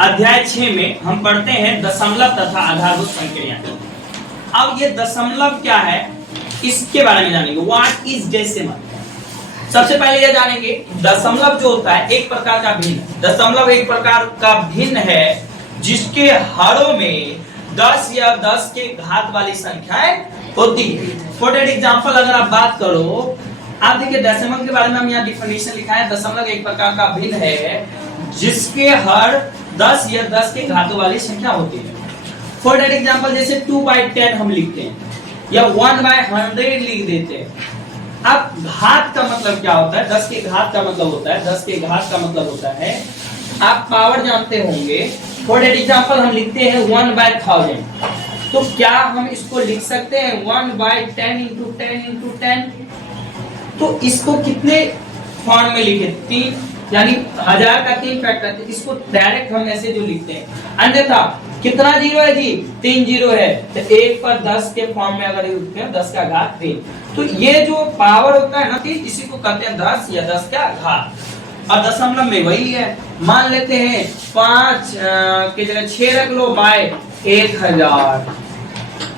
अध्याय 6 में हम पढ़ते हैं दशमलव तथा आधारभूत संख्याएं। अब ये दशमलव क्या है इसके बारे में जानेंगे। What is decimal. सबसे पहले ये जानेंगे दशमलव जो होता है एक प्रकार का भिन्न। दशमलव एक प्रकार का भिन्न है जिसके हरों में 10 या 10 के घात वाली संख्याएं होती है। फॉर एग्जांपल अगर आप बात करो, आप देखिए डेसिमल के बारे में हम यहाँ डिफिनेशन लिखा है। दशमलव एक प्रकार का भिन्न है जिसके हर 10 या 10 के घातों वाली संख्या होती है। फॉर एग्जांपल जैसे 2/10 हम लिखते हैं या 1/100 लिख देते हैं। अब घात का मतलब क्या होता है? 10 के घात का मतलब होता है 10 के घात का मतलब होता है आप पावर जानते होंगे। फॉर एग्जांपल हम लिखते हैं 1/1000, तो क्या हम इसको लिख सकते हैं 1/10 × 10 × 10? तो इसको कितने फॉर्म में लिखे? 3, यानी 1000 का 3 फैक्टर। इसको डायरेक्ट हम ऐसे जो लिखते हैं। अन्यथा कितना जीरो है जी? 3 जीरो है, तो 1 पर 10 के फॉर्म में अगर लिखते हैं 10 का घात 3, तो ये जो पावर होता है ना कि इसी को कहते हैं 10 या 10 का घात। और दशमलव में वही है। मान लेते हैं 5 की जगह 6 रख लो बाय 1000,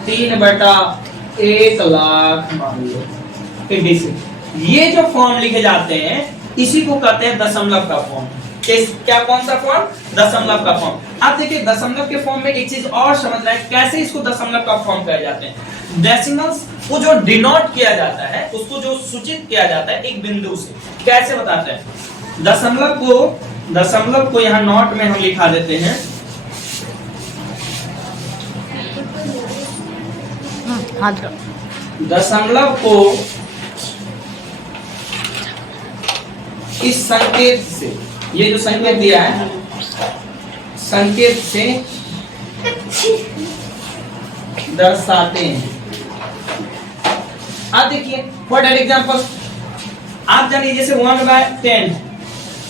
3/1 लाख मान लो। ये जो फॉर्म लिखे जाते हैं इसी को कहते हैं दशमलव का फॉर्म। क्या कौन सा फॉर्म? दशमलव का फॉर्म। आप देखिए दशमलव के फॉर्म में एक चीज और समझ रहे हैं कैसे इसको दशमलव का फॉर्म कहे जाते हैं। डेसिमल्स को जो डिनोट किया जाता है, उसको जो सूचित किया जाता है एक बिंदु से, कैसे बताते हैं? दशमलव को यहाँ नोट में हम लिखा देते हैं। दशमलव को इस संकेत से, ये जो संकेत दिया है, संकेत से दर्शाते हैं। अब देखिए फॉर एग्जांपल आप जानिए जैसे 1/10,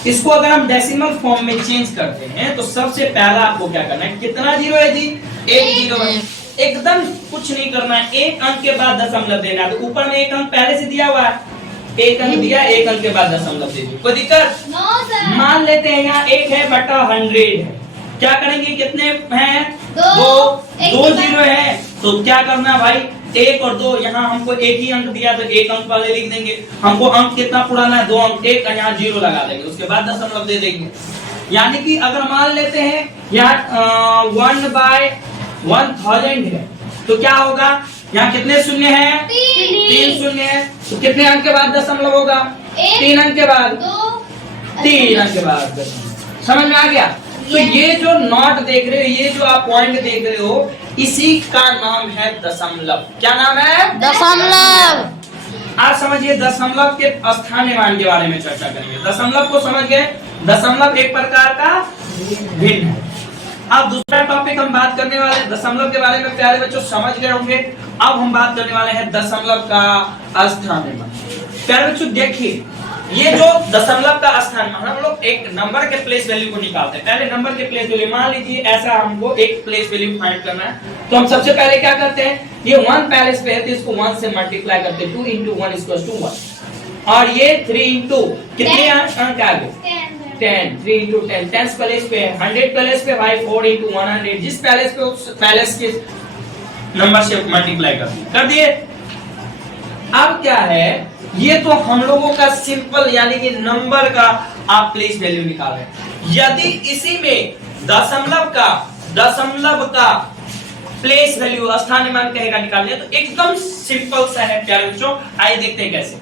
इसको अगर हम डेसिमल फॉर्म में चेंज करते हैं तो सबसे पहला आपको क्या करना है? कितना जीरो है जी? 1 जीरो है। एकदम कुछ नहीं करना है, एक अंक के बाद दशमलव देना है। तो ऊपर में एक अंक पहले से दिया हुआ है, एक अंक दिया, एक अंक के बाद दशमलव दे दीजिए। कोई दिक्कत? मान लेते हैं यहाँ 1/100 है। क्या करेंगे? कितने हैं? 2 जीरो है, तो क्या करना भाई? 1 और 2, यहाँ हमको एक ही अंक दिया तो एक अंक वाले लिख देंगे। हमको अंक कितना पुराना है? 2 अंक, एक यहाँ जीरो लगा देंगे, उसके बाद दशमलव दे देंगे। यानी कि अगर मान लेते हैं यहाँ 1/1000 है, तो क्या होगा? यहाँ कितने शून्य हैं? 3 शून्य है, तो कितने अंक के बाद दशमलव होगा? 3 अंक के बाद, 3 अंक के बाद। समझ में आ गया? तो ये जो नोट देख रहे हो, ये जो आप पॉइंट देख रहे हो, इसी का नाम है दशमलव। क्या नाम है? दशमलव। आप समझिए दशमलव के स्थानीय मान के बारे में चर्चा करेंगे। दशमलव को समझ गए? दशमलव एक प्रकार का भिन्न है। अब दूसरा टॉपिक हम बात करने वाले हैं दशमलव के बारे में। प्यारे बच्चों समझ गए होंगे। अब हम बात करने वाले हैं दशमलव का स्थानीय मान। प्यारे बच्चों देखिए, ये जो दशमलव का स्थान मान, हम लोग एक नंबर के प्लेस वैल्यू को निकालते हैं। पहले नंबर के प्लेस वैल्यू, मान लीजिए ऐसा हमको एक प्लेस वैल्यू फाइंड करना है, तो हम सबसे पहले क्या करते हैं? ये 1 प्लेस पे है तो इसको 1 से मल्टीप्लाई करते हैं। 2 × 1 = 1। और ये 3 × कितने अंक आ गए? 10। 3 × 10, 10 प्लेस पे है। 100 प्लेस पे भाई 4 × 100, जिस प्लेस पे उस प्लेस के नंबर से मल्टीप्लाई कर दिए। अब क्या है? ये तो हम लोगों का सिंपल यानी कि नंबर का आप प्लेस वैल्यू निकाल रहे हैं। यदि इसी में दशमलव का प्लेस वैल्यू स्थानीय मान कहेगा निकालने, तो एकदम सिंपल सा है प्यारे बच्चों। आइए देखते हैं कैसे।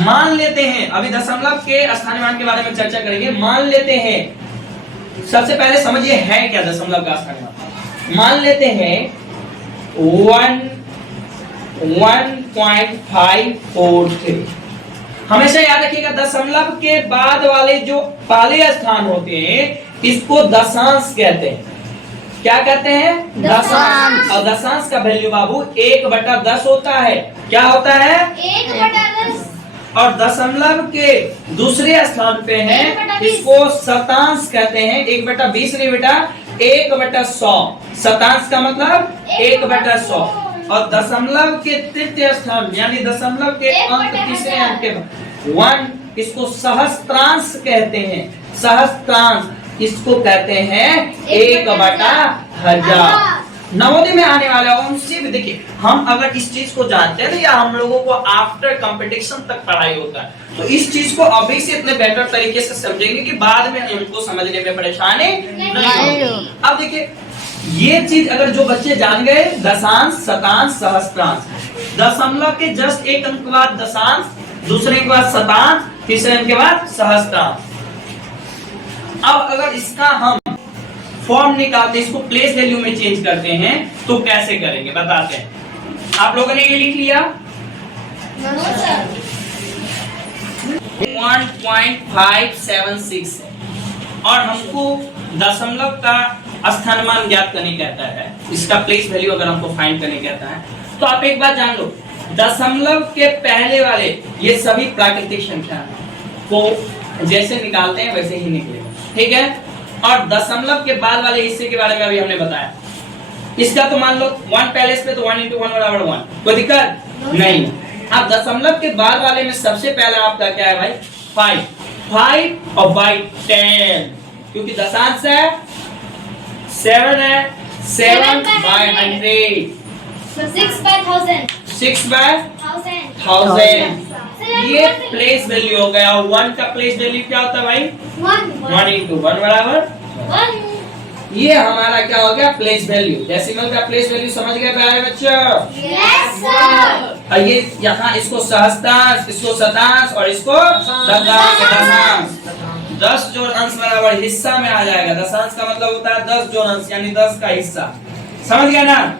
मान लेते हैं, अभी दशमलव के स्थानीय मान के बारे में चर्चा करेंगे। मान लेते हैं, सबसे पहले समझिए है क्या दशमलव का स्थानीय मान। मान लेते हैं 1.543। हमेशा याद रखिएगा दशमलव के बाद वाले जो पहले स्थान होते हैं इसको दशांश कहते हैं। क्या कहते हैं? दशांश। और दशांश का वैल्यू बाबू 1/10 होता है। क्या होता है? 1/10। और दशमलव के दूसरे स्थान पे है, इसको शतांश कहते हैं। 1/20 नहीं बेटा, 1/100। शतांश का मतलब 1/100। और दशमलव के तृतीय स्थान यानी दशमलव के अंक तीसरे अंक के 1, इसको सहस्त्रांश कहते हैं। सहस्त्रांश। इसको कहते हैं 1/1000। नवोदय में आने वाला उनसे भी देखिए, हम अगर इस चीज को जानते हैं तो या हम लोगों को आफ्टर कंपटीशन तक पढ़ाई होता है, तो इस चीज को अभी से इतने बेटर तरीके से समझेंगे कि बाद में हमको समझने में परेशानी नहीं होगी। अब देखिए, ये चीज अगर जो बच्चे जान गए, दशांश, शतांश, सहस्त्रांश, दशमलव के जस्ट एक अंक के बाद दशांश, दूसरे के बाद शतांश, तीसरे अंक के बाद सहस्त्रांश। अब अगर इसका हम फॉर्म निकालते, इसको प्लेस वैल्यू में चेंज करते हैं तो कैसे करेंगे बताते हैं। आप लोगों ने ये लिख लिया 1.576 और हमको दशमलव का स्थानमान ज्ञात करने कहता है, इसका प्लेस वैल्यू अगर हमको फाइंड करने कहता है, तो आप एक बात जान लो, दशमलव के पहले वाले ये सभी प्राकृतिक संख्या को जैसे निकालते हैं वैसे ही निकलेगा, ठीक है। और दशमलव के बाद वाले हिस्से के बारे में अभी हमने बताया, इसका तो मान लो 1 पहले पे तो 1 × 1 = 1, कोई दिक्कत नहीं। अब दशमलव के बाद वाले में सबसे पहला आपका क्या है भाई, 5 और बाई 10, क्योंकि दशांश है, 7 है, 7/100, 6/1000। ये प्लेस वैल्यू हो गया। 1 का प्लेस वैल्यू क्या होता है भाई, 1 × 1 = 1। ये हमारा क्या हो गया, प्लेस वैल्यू। डेसिमल का प्लेस वैल्यू समझ गए प्यारे बच्चों? Yes sir. ये यहाँ इसको सहस्त्रांश, इसको शतांश और इसको दशांश। 10 जोड़ अंश बराबर हिस्सा में आ जाएगा। दशांश का मतलब होता है 10 जोड़ अंश, यानी 10 का हिस्सा, समझ गया ना।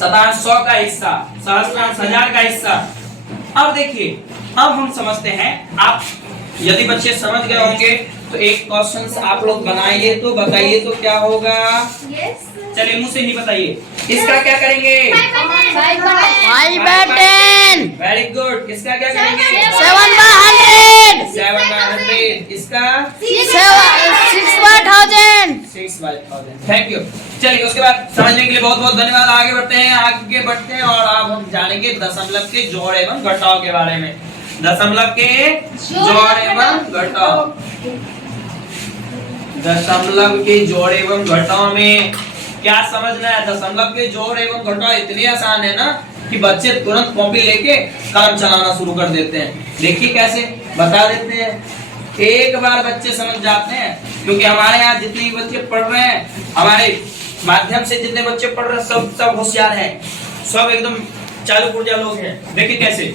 शतांश 100 का हिस्सा, सहस्त्रांश 1000 का हिस्सा। अब देखिए, अब हम समझते हैं। आप यदि बच्चे समझ गए होंगे तो एक क्वेश्चन आप लोग बनाइए, तो बताइए तो क्या होगा। चलिए मुंह से ही बताइए, इसका क्या करेंगे, 5/10। Very good. इसका क्या करेंगे, 7/100। 7/100। इसका 6/1000। 6/1000। Thank you. चलिए उसके बाद समझने के लिए बहुत बहुत धन्यवाद। आगे बढ़ते हैं और अब हम जानेंगे दशमलव के जोड़ एवं घटाव के बारे में। दशमलव के जोड़ एवं घटाव। दशमलव के जोड़ एवं घटाव में क्या समझना है। दशमलव के जोड़ एवं घटाव इतने आसान है ना कि बच्चे तुरंत कॉपी लेके कलम चलाना शुरू कर देते हैं। देखिए कैसे बता देते हैं, एक बार बच्चे समझ जाते हैं। क्योंकि हमारे यहाँ जितने बच्चे पढ़ रहे हैं, हमारे माध्यम से जितने बच्चे पढ़ रहे हैं, सब होशियार हैं, सब एकदम चालू पुर्जा लोग हैं। देखिए कैसे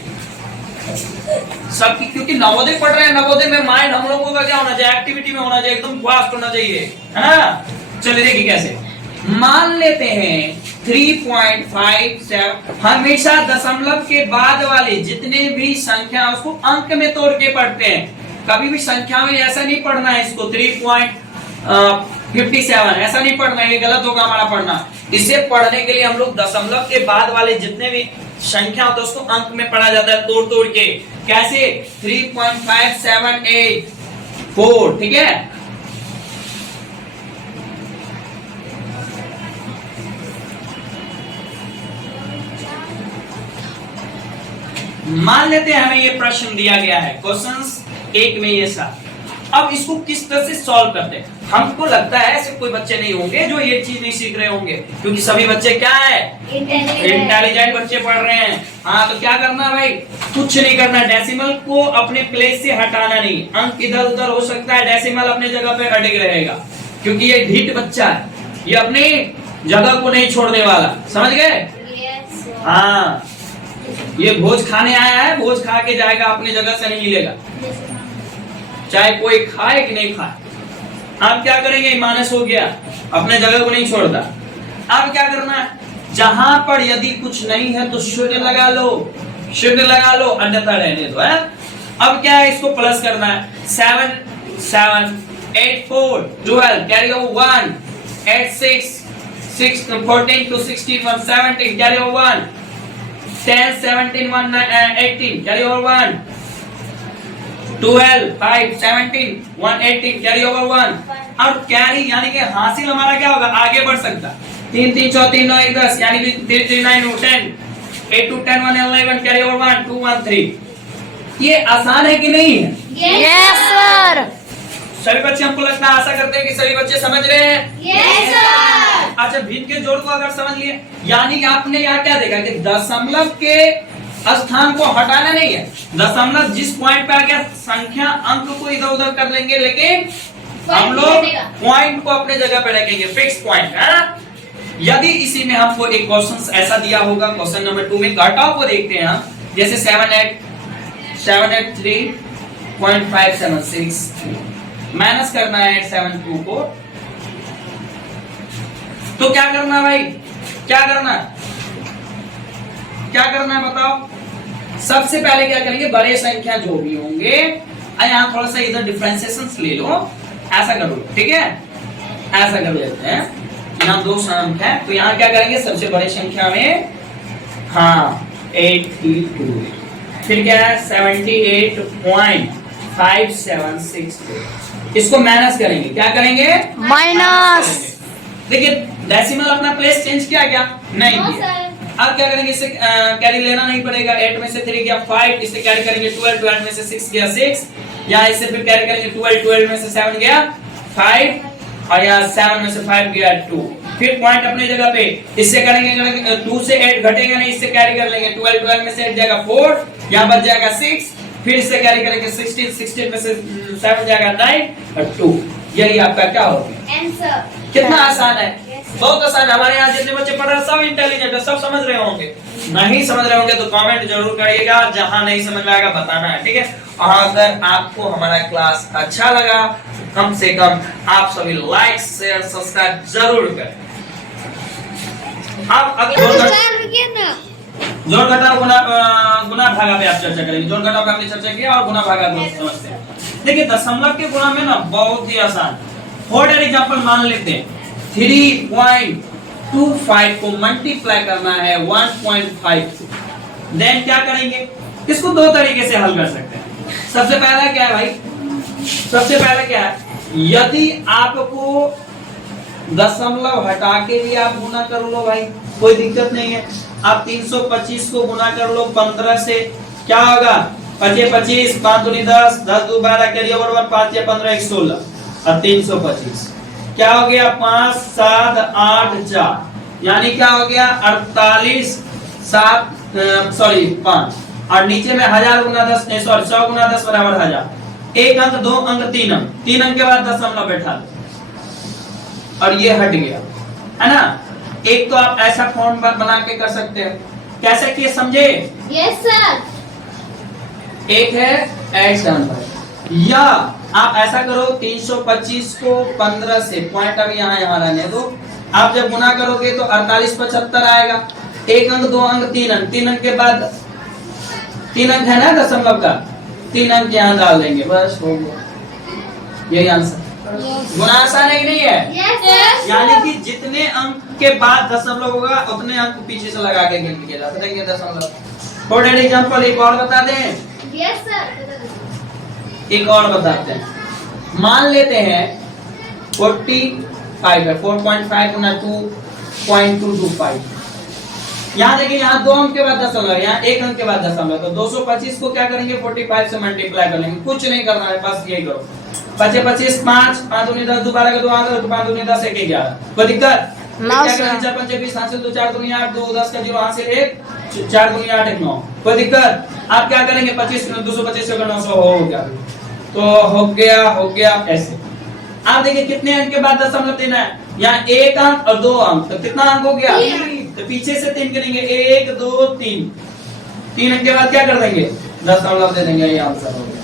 सब, क्योंकि नवोदय पढ़ रहे हैं। नवोदय में माइंड हम लोगों का क्या होना चाहिए, एक्टिविटी में होना चाहिए, एकदम फास्ट होना चाहिए, है ना। चलिए देखिए कैसे मान लेते हैं 3.57। हमेशा दशमलव के बाद वाले जितने भी संख्या उसको अंक में तोड़ के पढ़ते हैं। कभी भी संख्या में ऐसा नहीं पढ़ना है इसको 3.57 ऐसा नहीं पढ़ना है, ये गलत होगा हमारा पढ़ना। इसे पढ़ने के लिए हम लोग दशमलव के बाद वाले जितने भी संख्या होता है उसको अंक में पढ़ा जाता है, तोड़ तोड़ के। कैसे 3.5784, ठीक है। मान लेते हैं हमें ये प्रश्न दिया गया है, क्वेश्चंस 1 में ये सा। अब इसको किस तरह से सॉल्व करते हैं। हमको लगता है ऐसे कोई बच्चे नहीं होंगे जो ये चीज नहीं सीख रहे होंगे, क्योंकि सभी बच्चे क्या है, इंटेलिजेंट बच्चे पढ़ रहे हैं। हाँ, तो क्या करना भाई, कुछ नहीं करना। डेसिमल को अपने प्लेस से हटाना नहीं। अंक इधर उधर हो सकता है, डेसिमल अपने जगह पे अड़िग रहेगा, क्योंकि ये ढीठ बच्चा है, ये अपनी जगह को नहीं छोड़ने वाला, समझ गए। हाँ, ये भोज खाने आया है, भोज खा के जाएगा, अपनी जगह से नहीं हिलेगा, चाहे कोई खाए कि नहीं खाए। अब क्या करेंगे, माइनस हो गया, अपने जगह को नहीं छोड़ता। अब क्या करना है, जहां पर यदि कुछ नहीं है तो शून्य लगा लो, शून्य लगा लो, अन्यथा रहने दो, है। अब क्या है, इसको प्लस करना है। 7 7 8 4 12 carry over 1 8 6 6 14 2 16 1 17 carry over 1 10 17 1 18 carry over 1 12 5 17 1 18 carry over 1। अब कैरी यानी कि हासिल हमारा क्या होगा, आगे बढ़ सकता। 3 3 4 3 9 1 10 यानी कि 3 3 9 10 8 2 10 1 11 कैरी ओवर 1 2 1 3। ये आसान है कि नहीं है? Yes sir. सभी बच्चे हमको लगता है, आशा करते हैं कि सभी बच्चे समझ रहे हैं। Yes sir. अच्छा, भिन्न के जोड़ को अगर समझ लिए, यानी कि आपने यहाँ क्या देखा कि दशमलव के स्थान को हटाना नहीं है, दशमलव जिस पॉइंट पे आ गया संख्या अंक को इधर उधर कर लेंगे, लेकिन हम लोग पॉइंट को अपने जगह पे रखेंगे, फिक्स पॉइंट है। यदि इसी में हमको एक क्वेश्चन ऐसा दिया होगा, क्वेश्चन नंबर 2 में घटाव को देखते हैं हम, जैसे 783.576 माइनस करना है 872 को, तो क्या करना है भाई, क्या करना है बताओ। सबसे पहले क्या करेंगे, बड़े संख्या जो भी होंगे, यहाँ थोड़ा सा इधर डिफरेंशिएशन ले लो, ऐसा करो, ठीक है, ऐसा कर लेते हैं। यहाँ 2 संख्या है, तो यहाँ क्या करेंगे, सबसे बड़ी संख्या में 82, फिर क्या है 78.576, इसको माइनस करेंगे, क्या करेंगे, माइनस। देखिए डेसिमल अपना प्लेस चेंज किया क्या, नहीं किया। अब क्या करेंगे, इससे कैरी लेना नहीं पड़ेगा, 8 में से 3 गया 5, इससे कैरी करेंगे 12, 12 में से 6 गया 6, यहाँ इससे फिर कैरी करेंगे 12, 12 में से 7 गया 5, और यहाँ 7 में से 5 गया 2, फिर पॉइंट अपनी जगह पे, इससे करेंगे 2 से 8 घटेगा नहीं, इससे कैरी कर लेंगे 12, 12 में से 8 जाएगा 4, यहाँ बच जाएगा 6, फिर इससे कैरी करेंगे 16, 16 में से 7 जाएगा 9 और 2, यही आपका क्या होगा आंसर। कितना आसान है, बहुत आसान। हमारे यहाँ जितने बच्चे पढ़ रहे हैं सब इंटेलिजेंट है, सब समझ रहे होंगे। नहीं समझ रहे होंगे तो कमेंट जरूर करिएगा, जहां नहीं समझ में आएगा बताना है, ठीक है। और अगर आपको हमारा क्लास अच्छा लगा, कम से कम आप सभी लाइक शेयर सब्सक्राइब जरूर करें। आप अगर जोड़ घटाव गुना भागा पे आप चर्चा करेंगे, जोड़ घटाव पे आपने चर्चा किया और गुना भागा को समझते हैं। देखिए दशमलव के गुणा में ना बहुत ही आसान, फॉर एग्जांपल मान लेते हैं 3.25 को मल्टीप्लाई करना है 1.5, देन क्या करेंगे, इसको 2 तरीके से हल कर सकते हैं। सबसे पहला क्या है भाई, सबसे पहला क्या है, यदि आपको दशमलव हटा के भी आप गुना कर लो भाई, कोई दिक्कत नहीं है। आप 325 को गुना कर लो 15 से, क्या होगा 25 25, 5 दूनी 10, 10 दो 12, कैरी ओवर 1, 5 या 15 1 16 और 325 क्या हो गया 5 7 8 4, यानी क्या हो गया 48 7 5, और नीचे में 1000 गुना 10 सॉरी 100 गुना 10 बराबर 1000, एक अंक 2 अंक 3 अंक, 3 अंक के बाद दशमलव बैठा दो और ये हट गया, है ना। एक तो आप ऐसा फॉर्म पर बना के कर सकते हैं, कैसे किए समझे, यस सर। एक है ऐड नंबर, या आप ऐसा करो 325 को 15 से, पॉइंट अभी यहाँ रहने दो, आप जब गुना करोगे तो 48 75 आएगा, एक अंक 2 अंक 3 अंक, 3 अंक के बाद 3 अंक है ना दशमलव का, 3 अंक यहाँ डाल देंगे, बस हो गया, यही आंसर। गुना आसान है कि नहीं है, यस। यानी कि जितने अंक के बाद दशमलव होगा उतने अंक पीछे से लगा के गिन के जा सकेंगे दशमलव। फॉर एग्जांपल एक और बता दें, यस सर। एक और बताते हैं, मान लेते हैं 45 है, 4.5 गुना 2.225, यहाँ देखिए यहाँ 2 अंक के बाद दशमलव, यहाँ 1 अंक के बाद दशमलव, तो 225 को क्या करेंगे 45 से मल्टीप्लाई कर लेंगे, कुछ नहीं करना है, बस यही करो 25 25 5 5 दूनी 10 दोबारा का 2 आंसर, 5 दूनी 10 1 11, कोई दिक्कत क्या करेंगे 4 5 20 हासिल 2 4 दूनी 8 2 10 का 0 हासिल 1 4 दूनी 8 1 9, कोई दिक्कत। आप क्या करेंगे 25 225 से 900 हो गया, तो हो गया ऐसे। आप देखिए कितने अंक के बाद दशमलव देना है, यहाँ 1 अंक और 2 अंक, तो कितना अंक हो गया, तो पीछे से 3 करेंगे 1 2 3, 3 अंक के बाद क्या कर देंगे दशमलव दे देंगे, ये आंसर हो गया।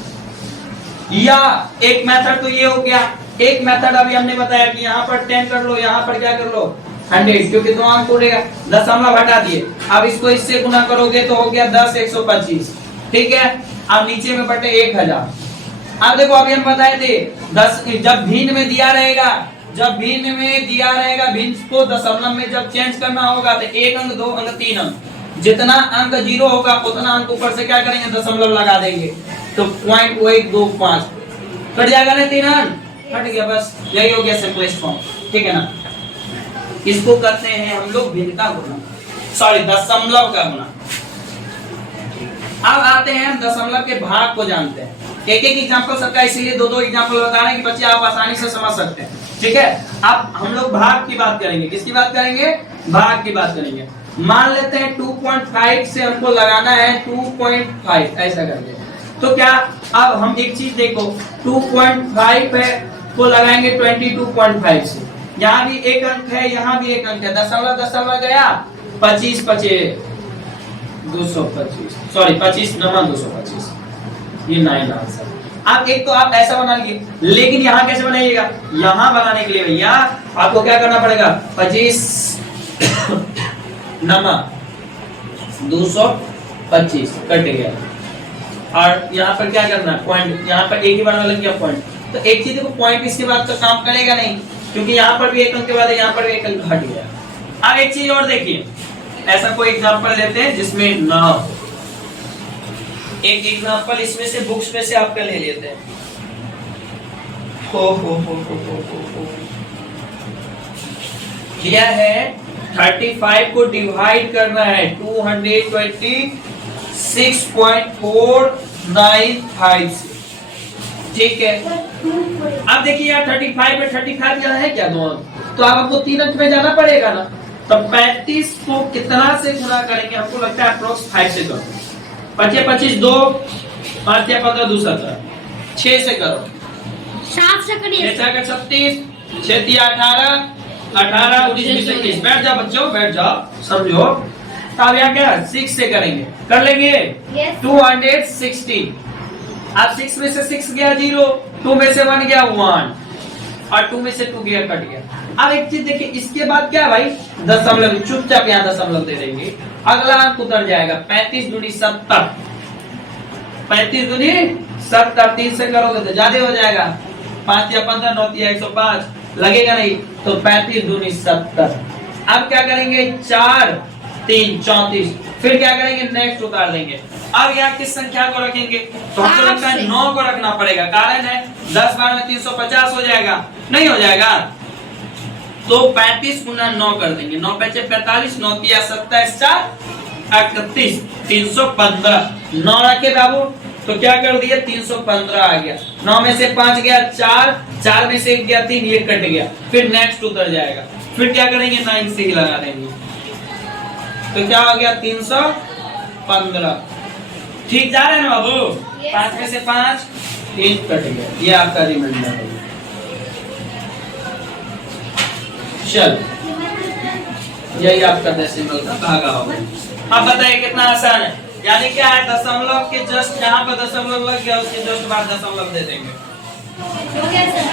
या एक मेथड तो ये हो गया, एक मेथड अभी हमने बताया कि यहाँ पर 10 कर लो, यहाँ पर क्या कर लो 100, क्योंकि 2 अंक उड़ेगा, दशमलव हटा दिए, अब इसको इससे गुना करोगे तो हो गया 10 125, ठीक है। अब नीचे में बटे 1000। अब देखो अभी हम बताए थे 10 जब भिन्न में दिया रहेगा, भिन्न को दशमलव में जब चेंज करना होगा तो 1 अंक 2 अंक 3 अंक, जितना अंक 0 होगा उतना अंक ऊपर से क्या करेंगे दशमलव लगा देंगे, तो 0.125 कट जाएगा ना, 3 अंक हट गया, बस यही हो गया सिंपलेस्ट फॉर्म, ठीक है ना। इसको करते हैं हम लोग भिन्न का गुना, सॉरी दशमलव का गुना। अब आते हैं हम दशमलव के भाग को जानते हैं। एक एक एग्जांपल सबका, इसीलिए दो दो एग्जांपल बता रहे हैं कि बच्चे आप आसानी से समझ सकते हैं। ठीक है, अब हम लोग भाग की बात करेंगे। किसकी बात करेंगे? भाग की बात करेंगे। मान लेते हैं 2.5 से हमको लगाना है 2.5 ऐसा करके। तो क्या, अब हम एक चीज देखो, 2.5 है तो लगाएंगे 22.5 से। यहाँ भी एक अंक है, यहाँ भी एक अंक है, दशमलव दशमलव गया 25 25 225, सॉरी 25 नमा 225, ये 9 आंसर। अब एक तो आप ऐसा बना लीजिए, लेकिन यहाँ कैसे बनाइएगा? यहाँ बनाने के लिए भैया आपको क्या करना पड़ेगा? 25 नमा 225 कट गया, और यहाँ पर क्या करना है? पॉइंट, यहाँ पर एक ही बार लग गया पॉइंट। तो एक चीज देखो, पॉइंट इसके बाद तो काम करेगा नहीं, क्योंकि यहाँ पर भी एक अंक के बाद है, यहाँ पर भी एक अंक हट गया। अब एक चीज और देखिए, ऐसा कोई एग्जांपल लेते हैं जिसमें ना हो। एक एग्जांपल इसमें से बुक्स में से आपका ले लेते हैं। हो दिया है 35 को डिवाइड करना है 226.495 से। ठीक है, अब देखिए यार 35 में 35 यहाँ है क्या दो अंक, तो अब हमको 3 अंक में जाना पड़ेगा ना। तो 35 को कितना से गुणा करेंगे? हमको लगता है अप्रोक्स 5 से करो। 25 25 2 5 या 15 2 17 6 से करो, 7 से करिए, 6 का 36 6 3 18 18 19 20 21। बैठ जाओ बच्चों, बैठ जाओ, समझो। अब यहाँ क्या 6 से करेंगे, कर लेंगे 260। अब 6 में से 6 गया 0, 2 में से 1 गया 1, और 2 में से 2 गया कट गया। अब एक चीज देखिए, इसके बाद क्या भाई? दशमलव, चुपचाप यहाँ दशमलव दे देंगे, अगला अंक उतर जाएगा 35 दूनी 70, 35 दूनी 70। 3 से करोगे तो ज्यादा हो जाएगा, 5 या 15 9 या 105 लगेगा नहीं, तो 35 दूनी 70। अब क्या करेंगे? 4 3 34, फिर क्या करेंगे? नेक्स्ट उतार देंगे। अब यहाँ किस संख्या को रखेंगे? तो हमको लगता है 9 को रखना पड़ेगा, कारण है 10 बार में 350 हो जाएगा, नहीं हो जाएगा, तो 35 गुना 9 कर देंगे। 9 5 45, 9 3 27 4 31, 315। 9 रखे बाबू, तो क्या कर दिया? 315 आ गया। 9 में से 5 गया 4, 4 में से 1 गया 3, ये कट गया, फिर नेक्स्ट उतर जाएगा। फिर क्या करेंगे? 9 से ही लगा देंगे, तो क्या हो गया? 315। ठीक जा रहे हैं ना बाबू? 5 में से 5 3 कट गया, ये आपका रिमाइंडर है। चल, यही आपका डेसिमल का भागा होगा। अब बताइए कितना आसान है, यानी क्या है? दशमलव के जस्ट यहाँ पर दशमलव लग गया, उसके जस्ट बाद दशमलव दे देंगे।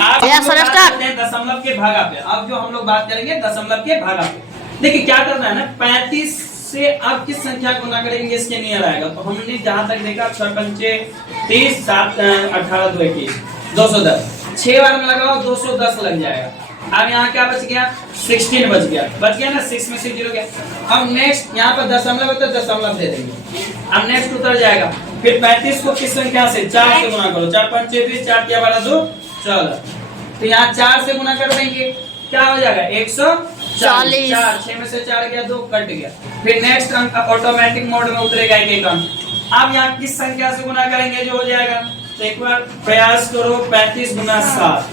आप दशमलव के भागा पे, अब जो हम लोग बात करेंगे दशमलव के भागा पे। देखिए क्या करना है ना, 35 से अब किस संख्या को ना करेंगे इसके नियर आएगा। तो हमने जहां तक देखा 6 पंचे 30 7 18 2 21 210, 6 बार में लगाओ 210 लग जाएगा। अब यहाँ क्या बच गया? 16 बच गया ना, 6 में से 0 गया। अब नेक्स्ट यहाँ पर दशमलव है तो दशमलव दे देंगे। अब नेक्स्ट उतर जाएगा, फिर 35 को किस संख्या से? 4 से गुणा करो, 4 5 20, 4 3 12 2 14, तो यहाँ 4 से गुणा कर देंगे, क्या हो जाएगा? 140। 4 6 में से 4 गया 2 कट गया, फिर नेक्स्ट अंक ऑटोमेटिक मोड में उतरेगा एक एक अंक। अब यहाँ किस संख्या से गुणा करेंगे जो हो जाएगा? तो एक बार प्रयास करो, 35 गुना 7,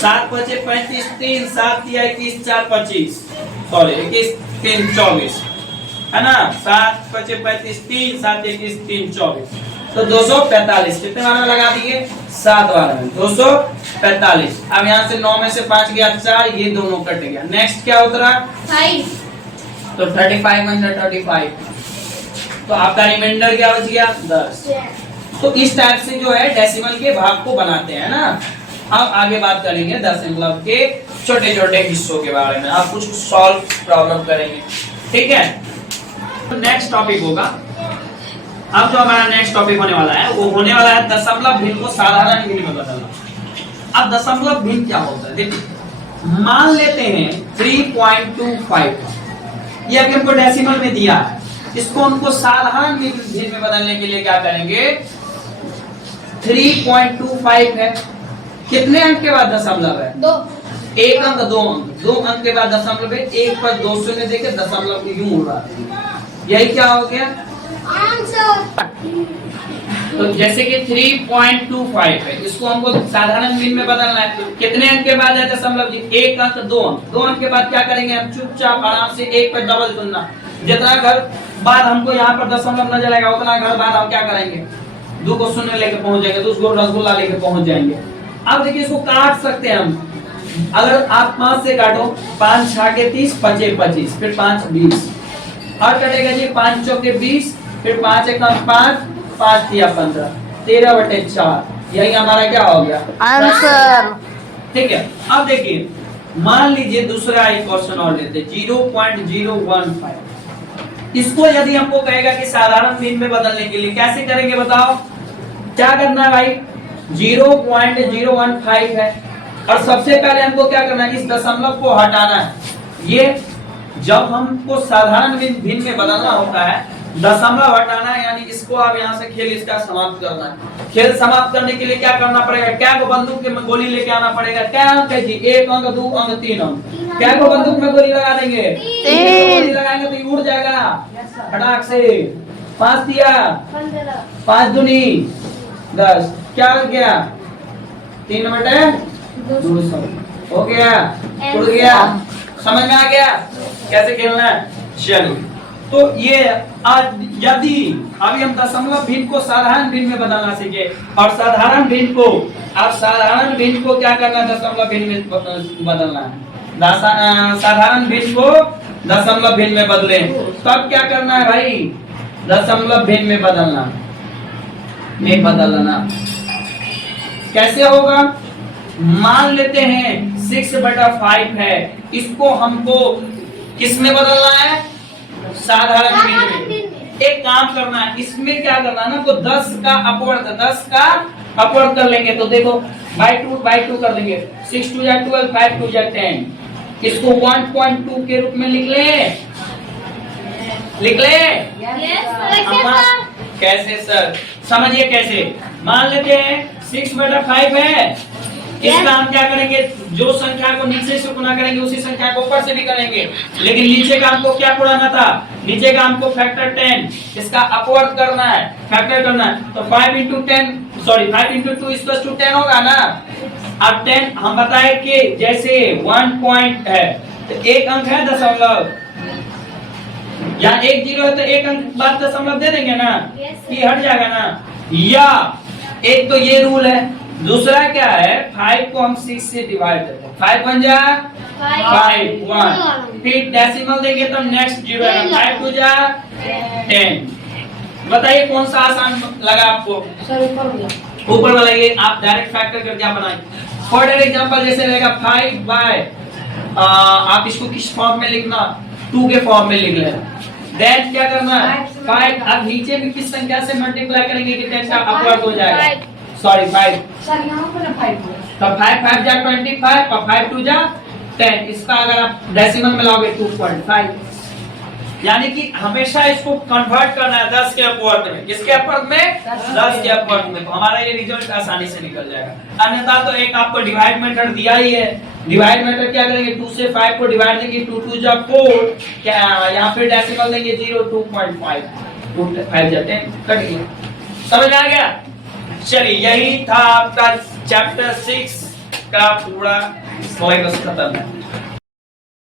7 5 35 3 7 3 21 4 25, सॉरी 21 3 24 है ना। 7 5 35 3 7 21 3 24, तो 245। कितने बार में लगा दिए? 7 बार में 245। अब यहाँ से 9 में से 5 गया 4, ये दोनों कट गया। नेक्स्ट क्या उतरा? 5, तो 35 - 35, तो आपका रिमाइंडर क्या बच गया? 10। तो इस टाइप से जो है डेसिमल के भाग को बनाते हैं ना। अब आगे बात करेंगे दशमलव के छोटे छोटे हिस्सों के बारे में, आप कुछ सॉल्व प्रॉब्लम करेंगे, ठीक है। तो नेक्स्ट टॉपिक होगा, अब जो हमारा नेक्स्ट टॉपिक होने वाला है वो होने वाला है दशमलव भिन्न को साधारण भिन्न में बदलना। अब दशमलव भिन्न क्या होता है? देखिए मान लेते हैं 3.25, ये अभी हमको डेसिमल में दिया है, इसको हमको साधारण भिन्न में बदलने के लिए क्या करेंगे? 3.25 है, कितने अंक के बाद दशमलव है? 2, एक अंक 2 अंक, 2 अंक के बाद दशमलव है, एक पर 2 शून्य देके दशमलव यूं हो रहा है, यही क्या हो गया? तो जैसे कि 3.25 है, इसको हमको साधारण भिन्न में बदलना है। कितने अंक के बाद है दशमलव जी? 1 अंक, 2 अंक। 2 अंक के बाद क्या करेंगे हम? चुपचाप आराम से 1 पर डबल चुनना। जितना घर बाद हमको यहाँ पर दशमलव नजर आएगा उतना घर बाद हम क्या करेंगे? 2 को शून्य लेके पहुंच जाएंगे, तो उसको रसगुल्ला लेके पहुंच जाएंगे। अब देखिए इसको काट सकते हैं हम। अगर आप 5 से काटो, 5 6 के 30, 5 25, फिर 5 20 और कटेगा जी 5 चौके 20, फिर 5 एक 5, 5 तिया 15, 13/4। यही हमारा क्या हो गया? आंसर। ठीक है। अब देखिए मान लीजिए दूसरा एक क्वेश्चन और लेते हैं, 0.015। इसको यदि हमको कहेगा कि साधारण भिन्न में बदलने के लिए कैसे करेंगे बताओ? क्या करना है भाई? 0.015 है और सबसे पहले हमको क्या करना है? इस दशमलव को हटाना है। ये जब हमको साधारण भिन्न में बदलना होता है, दशमलव हटाना है, यानी इसको आप यहाँ से खेल इसका समाप्त करना है। खेल समाप्त करने के लिए क्या करना पड़ेगा? क्या को बंदूक में गोली लेके आना पड़ेगा? क्या अंक है जी? 1 अंक, 2 अंक, 3 अंक। क्या को बंदूक में गोली लगा देंगे? 3 गोली लगाएंगे तो ये उड़ जाएगा फटाक से। 5 दिया, 5 दूनी 10, क्या हो गया? 3/200 हो गया, उड़ गया। समझ में आ गया कैसे खेलना है? चलिए, तो ये यदि अभी हम दशमलव भिन्न को साधारण भिन्न में बदलना सीखे, और साधारण भिन्न को क्या करना है? दशमलव भिन्न में बदलना है। साधारण भिन्न को दशमलव भिन्न में बदले, तब क्या करना है भाई? दशमलव भिन्न में बदलना। कैसे होगा? मान लेते हैं 6/5 है, इसको हमको किस में बदलना है? साधारण भिन्न में। एक काम करना है, इसमें क्या करना है ना, तो 10 का अपवर्ड कर लेंगे। तो देखो बाय 2 कर देंगे। 6 2 12, 5 2 10। इसको 1.2 के रूप में लिख ले। कैसे सर? समझिए कैसे। मान लेते हैं 6/5 है, इसका हम क्या करेंगे? जो संख्या को नीचे से गुणा करेंगे उसी संख्या को ऊपर से भी करेंगे, लेकिन नीचे का हमको क्या पुराना था? नीचे का हमको फैक्टर 10, इसका अपवर्ड करना है, फैक्टर करना है। तो 5 × 2 = 10 होगा ना। अब 10 हम बताए कि जैसे 1 पॉइंट है तो 1 अंक है दशमलव, या 1 0 है तो 1 अंक बाद दशमलव दे देंगे ना, ये हट जाएगा ना। या एक तो ये रूल है, दूसरा क्या है? 5 को हम 6 से डिवाइड करते हैं। 5 बन जा 5 1, फिर डेसिमल देंगे तो नेक्स्ट 0 है। 5 2 जा 10। बताइए कौन सा आसान लगा आपको? ऊपर वाला ये आप डायरेक्ट फैक्टर करके आप बनाएंगे। फॉर एग्जांपल जैसे रहेगा 5 आप इसको किस फॉर्म में लिखना? 2 के फॉर्म में लिख लेना। देन क्या करना है? 5 अब नीचे भी किस संख्या से मल्टीप्लाई करेंगे कि 10 का अपवर्ड हो जाएगा? 5 सर यहाँ पर 5 तो 5 5 जा 25 और 5 2 जा 10। इसका अगर आप डेसिमल में लाओगे 2.5, यानी कि हमेशा इसको कन्वर्ट करना है 10 के अपवर्ड में। किसके अपवर्ड में? 10 के अपवर्ड में। तो हमारा ये रिजल्ट आसानी से निकल जाएगा। अन्यथा तो एक आपको डिवाइड मेथड दिया ही है। डिवाइड मेथड क्या करेंगे? 2 से 5 को डिवाइड देंगे, 2 2 जा 4, क्या यहाँ पे डेसिमल देंगे 0 2.5, 2 5 जा 10, कट गया। समझ में आ गया? चलिए, यही था आपका चैप्टर 6 का पूरा सिलेबस खत्म है।